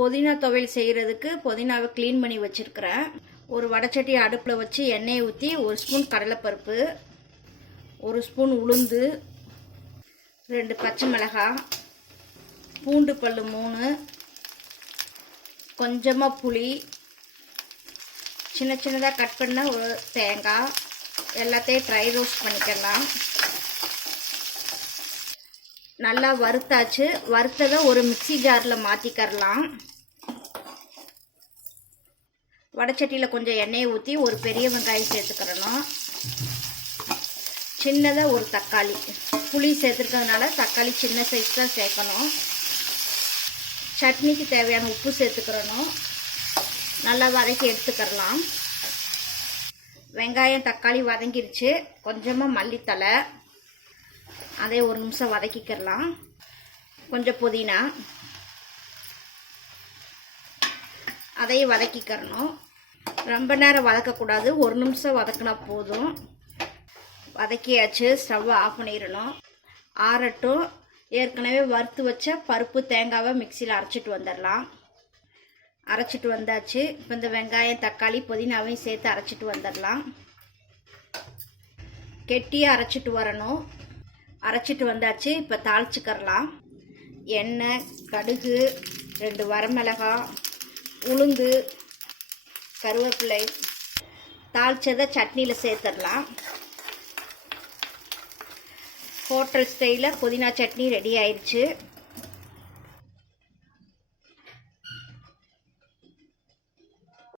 புதினா துவையல் செய்கிறதுக்கு புதினாவை க்ளீன் பண்ணி வச்சுருக்கிறேன். ஒரு வடைச்சட்டி அடுப்பில் வச்சு எண்ணெயை ஊற்றி ஒரு ஸ்பூன் கடலைப்பருப்பு ஒரு ஸ்பூன் உளுந்து ரெண்டு பச்சை மிளகாய் பூண்டு பல் மூணு கொஞ்சமாக புளி சின்ன சின்னதாக கட் பண்ண ஒரு தேங்காய் எல்லாத்தையும் ட்ரை ரோஸ்ட் பண்ணிக்கலாம். நல்லா வறுத்தாச்சு. வறுத்ததை ஒரு மிக்சி ஜாரில் மாற்றிக்கரலாம் வடச்சட்டியில் கொஞ்சம் எண்ணெயை ஊற்றி ஒரு பெரிய வெங்காயம் சேர்த்துக்கிறணும். சின்னதாக ஒரு தக்காளி. புளி சேர்த்துருக்கிறதுனால தக்காளி சின்ன சைஸ் தான் சேர்க்கணும். சட்னிக்கு தேவையான உப்பு சேர்த்துக்கிறணும். நல்லா வதக்கி எடுத்துக்கிறலாம். வெங்காயம் தக்காளி வதங்கிருச்சு. கொஞ்சமாக மல்லித்தலை அதே ஒரு நிமிஷம் வதக்கிக்கிறலாம் கொஞ்சம் புதினா. அதையும் வதக்கிக்கிறணும். ரொம்ப நேரம் வதக்கக்கூடாது. ஒரு நிமிஷம் வதக்கினா போதும். வதக்கியாச்சு. ஸ்டவ்வை ஆஃப் பண்ணிடணும் ஆறட்டும். ஏற்கனவே வறுத்து வச்ச பருப்பு தேங்காவை மிக்சியில் அரைச்சிட்டு வந்துடலாம் அரைச்சிட்டு வந்தாச்சு. இப்போ இந்த வெங்காயம் தக்காளி புதினாவையும் சேர்த்து அரைச்சிட்டு வந்துடலாம் கெட்டியாக அரைச்சிட்டு வரணும். அரைச்சிட்டு வந்தாச்சு. இப்போ தாளிச்சுக்கரலாம் எண்ணெய் கடுகு ரெண்டு வரமிளகாய் உளுந்து கருவேப்பிலை. தாளிச்சதை சட்னியில் சேர்த்துடலாம் ஹோட்டல் ஸ்டைலில் புதினா சட்னி ரெடி ஆயிடுச்சு